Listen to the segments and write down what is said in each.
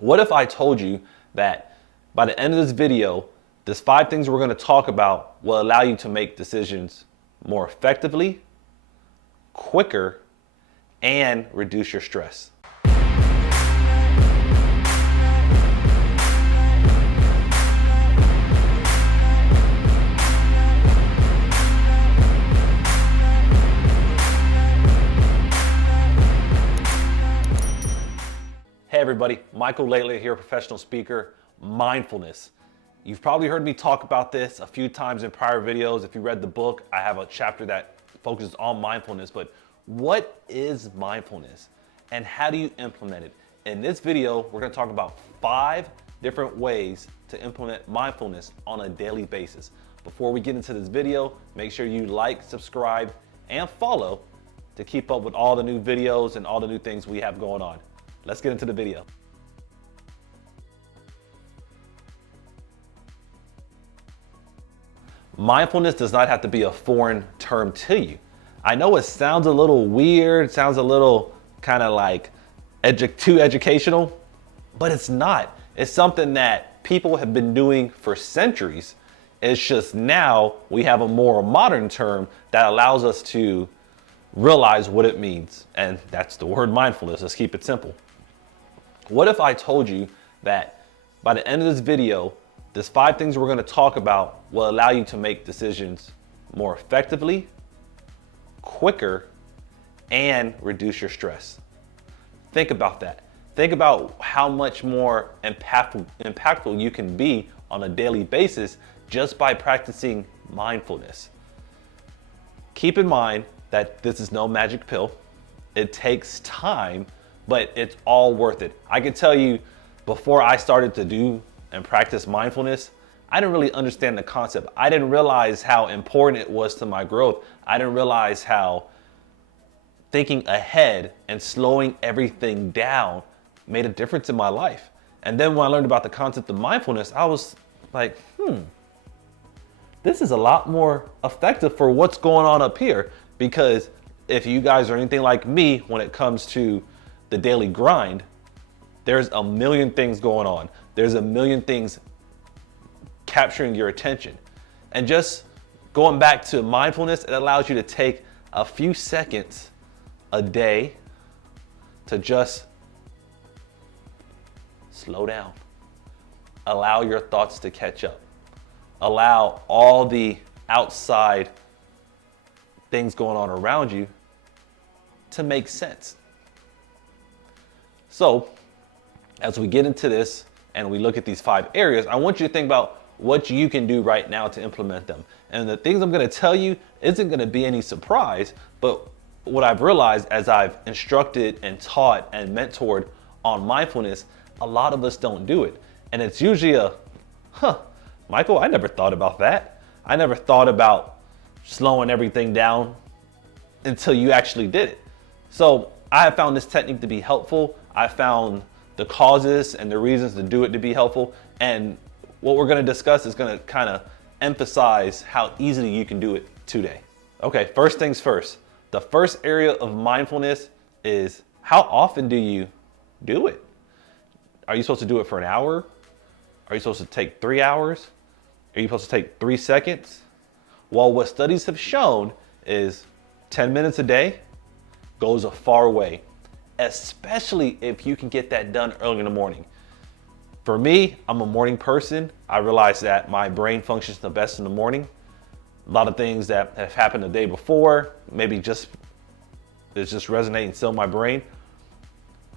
What if I told you that by the end of this video, there's 5 things we're going to talk about will allow you to make decisions more effectively, quicker, and reduce your stress? Hey everybody, Michael Laidler here, professional speaker, mindfulness. You've probably heard me talk about this a few times in prior videos. If you read the book, I have a chapter that focuses on mindfulness, but what is mindfulness and how do you implement it? In this video, we're gonna talk about 5 different ways to implement mindfulness on a daily basis. Before we get into this video, make sure you like, subscribe, and follow to keep up with all the new videos and all the new things we have going on. Let's get into the video. Mindfulness does not have to be a foreign term to you. I know it sounds a little weird, sounds a little kind of like too educational, but it's not. It's something that people have been doing for centuries. It's just now we have a more modern term that allows us to realize what it means. And that's the word mindfulness. Let's keep it simple. What if I told you that by the end of this video, there's 5 things we're going to talk about will allow you to make decisions more effectively, quicker, and reduce your stress? Think about that. Think about how much more impactful you can be on a daily basis just by practicing mindfulness. Keep in mind that this is no magic pill. It takes time, but it's all worth it. I can tell you, before I started to do and practice mindfulness, I didn't really understand the concept. I didn't realize how important it was to my growth. I didn't realize how thinking ahead and slowing everything down made a difference in my life. And then when I learned about the concept of mindfulness, I was like, this is a lot more effective for what's going on up here. Because if you guys are anything like me when it comes to the daily grind, there's a million things going on. There's a million things capturing your attention. And just going back to mindfulness, it allows you to take a few seconds a day to just slow down. Allow your thoughts to catch up. Allow all the outside things going on around you to make sense. So, as we get into this and we look at these 5 areas, I want you to think about what you can do right now to implement them. And the things I'm going to tell you isn't going to be any surprise, but what I've realized as I've instructed and taught and mentored on mindfulness, a lot of us don't do it. And it's usually Michael, I never thought about that. I never thought about slowing everything down until you actually did it. So I have found this technique to be helpful. I found the causes and the reasons to do it to be helpful. And what we're going to discuss is going to kind of emphasize how easily you can do it today. Okay, first things first. The first area of mindfulness is, how often do you do it? Are you supposed to do it for an hour? Are you supposed to take 3 hours? Are you supposed to take 3 seconds? Well, what studies have shown is 10 minutes a day goes a far way, especially if you can get that done early in the morning. For me, I'm a morning person. I realize that my brain functions the best in the morning. A lot of things that have happened the day before, maybe it's just resonating still in my brain.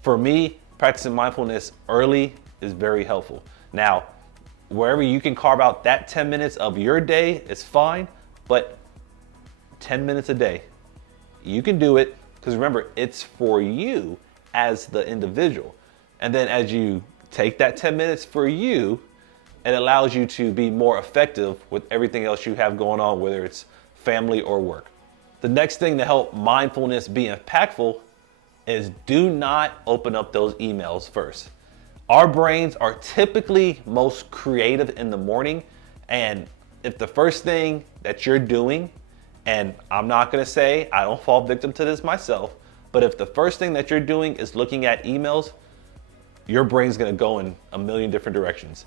For me, practicing mindfulness early is very helpful. Now, wherever you can carve out that 10 minutes of your day is fine, but 10 minutes a day, you can do it. Because remember, it's for you as the individual. And then as you take that 10 minutes for you, it allows you to be more effective with everything else you have going on, whether it's family or work. The next thing to help mindfulness be impactful is do not open up those emails first. Our brains are typically most creative in the morning. And if the first thing that you're doing, and I'm not going to say I don't fall victim to this myself, but if the first thing that you're doing is looking at emails, your brain's gonna go in a million different directions.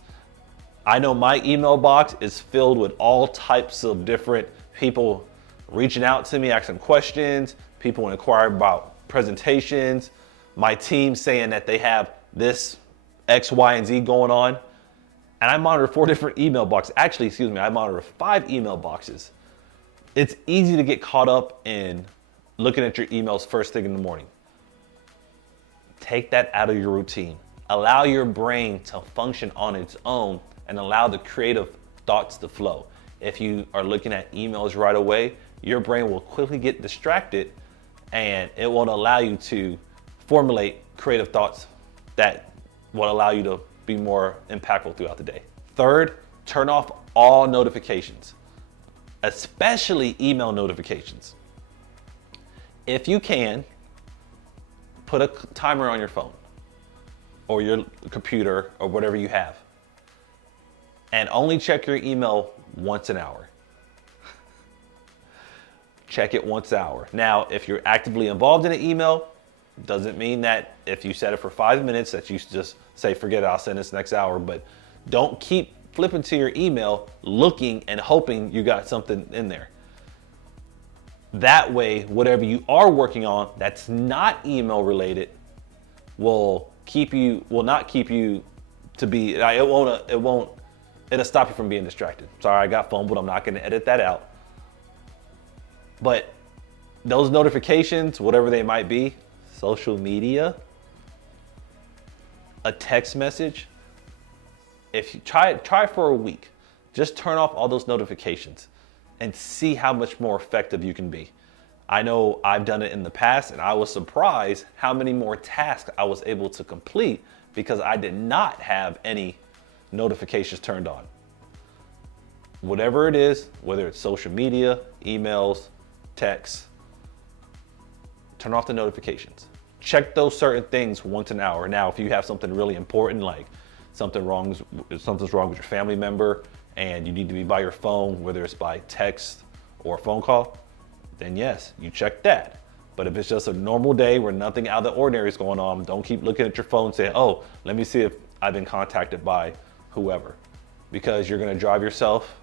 I know my email box is filled with all types of different people reaching out to me, asking questions, people inquiring about presentations, my team saying that they have this X, Y, and Z going on. And I monitor 4 different email boxes. Actually, I monitor 5 email boxes. It's easy to get caught up in looking at your emails first thing in the morning. Take that out of your routine. Allow your brain to function on its own and allow the creative thoughts to flow. If you are looking at emails right away, your brain will quickly get distracted and it won't allow you to formulate creative thoughts that will allow you to be more impactful throughout the day. Third, turn off all notifications, especially email notifications. If you can, put a timer on your phone or your computer or whatever you have, and only check your email once an hour. Check it once an hour. Now, if you're actively involved in an email, doesn't mean that if you set it for 5 minutes that you just say, forget it, I'll send this next hour. But don't keep flipping to your email, looking and hoping you got something in there. That way, whatever you are working on that's not email related will not keep you to be, it'll stop you from being distracted. Sorry, I got fumbled. I'm not going to edit that out. But those notifications, whatever they might be, social media, a text message, if you try for a week, just turn off all those notifications and see how much more effective you can be. I know I've done it in the past and I was surprised how many more tasks I was able to complete because I did not have any notifications turned on. Whatever it is, whether it's social media, emails, texts, turn off the notifications. Check those certain things once an hour. Now, if you have something really important, like something's wrong with your family member and you need to be by your phone, whether it's by text or phone call, then yes, you check that. But if it's just a normal day where nothing out of the ordinary is going on, don't keep looking at your phone and saying, oh, let me see if I've been contacted by whoever, because you're gonna drive yourself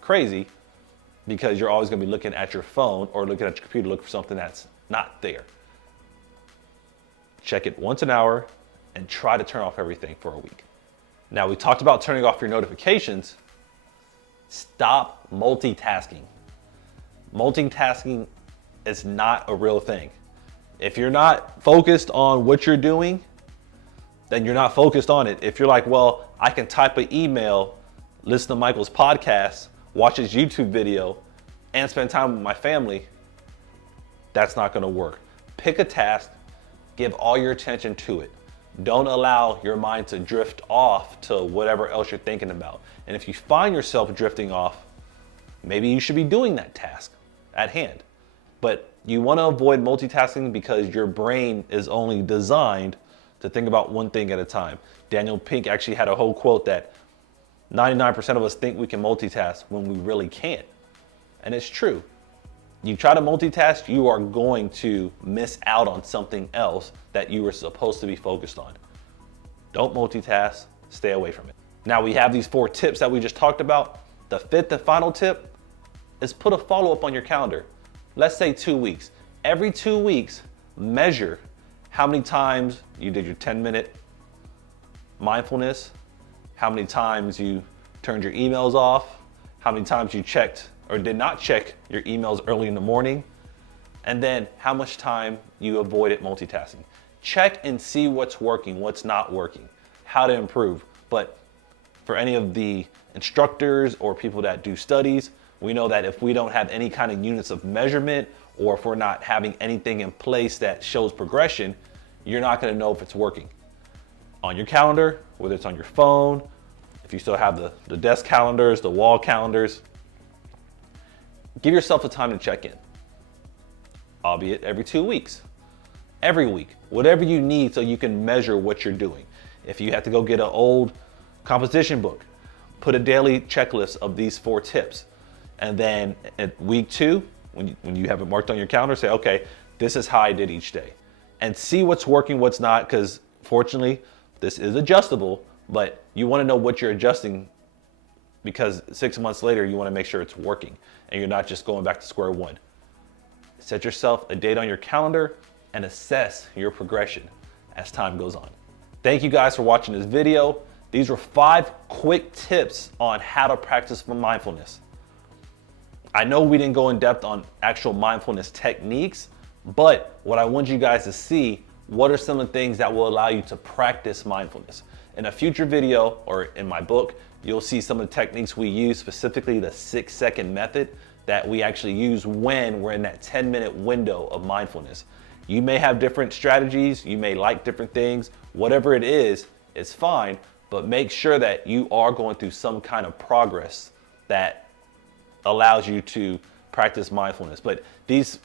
crazy because you're always gonna be looking at your phone or looking at your computer looking for something that's not there. Check it once an hour and try to turn off everything for a week. Now, we talked about turning off your notifications. Stop multitasking. Multitasking is not a real thing. If you're not focused on what you're doing, then you're not focused on it. If you're like, well, I can type an email, listen to Michael's podcast, watch his YouTube video, and spend time with my family, that's not gonna work. Pick a task, give all your attention to it. Don't allow your mind to drift off to whatever else you're thinking about. And if you find yourself drifting off, maybe you should be doing that task at hand. But you want to avoid multitasking because your brain is only designed to think about one thing at a time. Daniel Pink actually had a whole quote that 99% of us think we can multitask when we really can't. And it's true. You try to multitask, you are going to miss out on something else that you were supposed to be focused on. Don't multitask, stay away from it. Now we have these 4 tips that we just talked about. The 5th and final tip is put a follow-up on your calendar. Let's say 2 weeks. Every 2 weeks, measure how many times you did your 10-minute mindfulness, how many times you turned your emails off, how many times you checked or did not check your emails early in the morning, and then how much time you avoided multitasking. Check and see what's working, what's not working, how to improve. But for any of the instructors or people that do studies, we know that if we don't have any kind of units of measurement, or if we're not having anything in place that shows progression, you're not gonna know if it's working. On your calendar, whether it's on your phone, if you still have the desk calendars, the wall calendars, give yourself the time to check in, albeit every 2 weeks, every week, whatever you need so you can measure what you're doing. If you have to go get an old composition book, put a daily checklist of these 4 tips. And then at week 2, when you have it marked on your calendar, say, okay, this is how I did each day. And see what's working, what's not, because fortunately, This is adjustable, but you want to know what you're adjusting, because 6 months later, you want to make sure it's working and you're not just going back to square one. Set yourself a date on your calendar and assess your progression as time goes on. Thank you guys for watching this video. These were 5 quick tips on how to practice mindfulness. I know we didn't go in depth on actual mindfulness techniques, but what I want you guys to see, what are some of the things that will allow you to practice mindfulness? In a future video or in my book, you'll see some of the techniques we use, specifically the 6-second method that we actually use when we're in that 10-minute window of mindfulness. You may have different strategies, you may like different things, whatever it is, it's fine, but make sure that you are going through some kind of progress that allows you to practice mindfulness. But these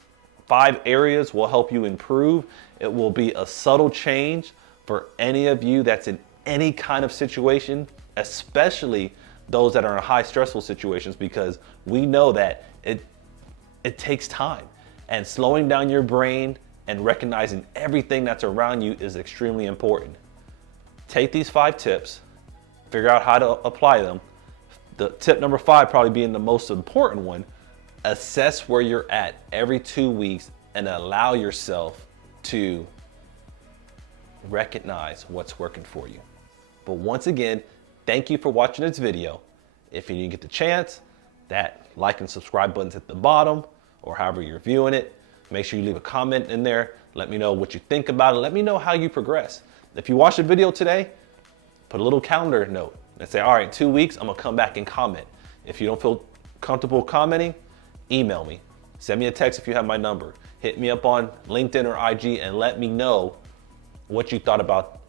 5 areas will help you improve. It will be a subtle change for any of you that's in any kind of situation, especially those that are in high stressful situations, because we know that it takes time, and slowing down your brain and recognizing everything that's around you is extremely important. Take these 5 tips, figure out how to apply them. The tip number 5 probably being the most important one: assess where you're at every 2 weeks and allow yourself to recognize what's working for you. But once again, thank you for watching this video. If you didn't get the chance, that like and subscribe button's at the bottom, or however you're viewing it. Make sure you leave a comment in there. Let me know what you think about it. Let me know how you progress. If you watched the video today, put a little calendar note and say, all right, 2 weeks, I'm gonna come back and comment. If you don't feel comfortable commenting, email me. Send me a text if you have my number. Hit me up on LinkedIn or IG and let me know what you thought about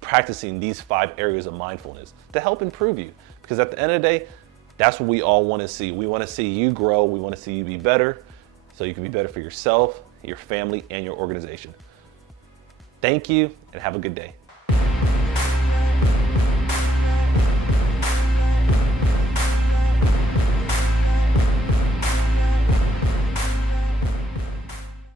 practicing these 5 areas of mindfulness to help improve you. Because at the end of the day, that's what we all want to see. We want to see you grow. We want to see you be better, so you can be better for yourself, your family, and your organization. Thank you, and have a good day.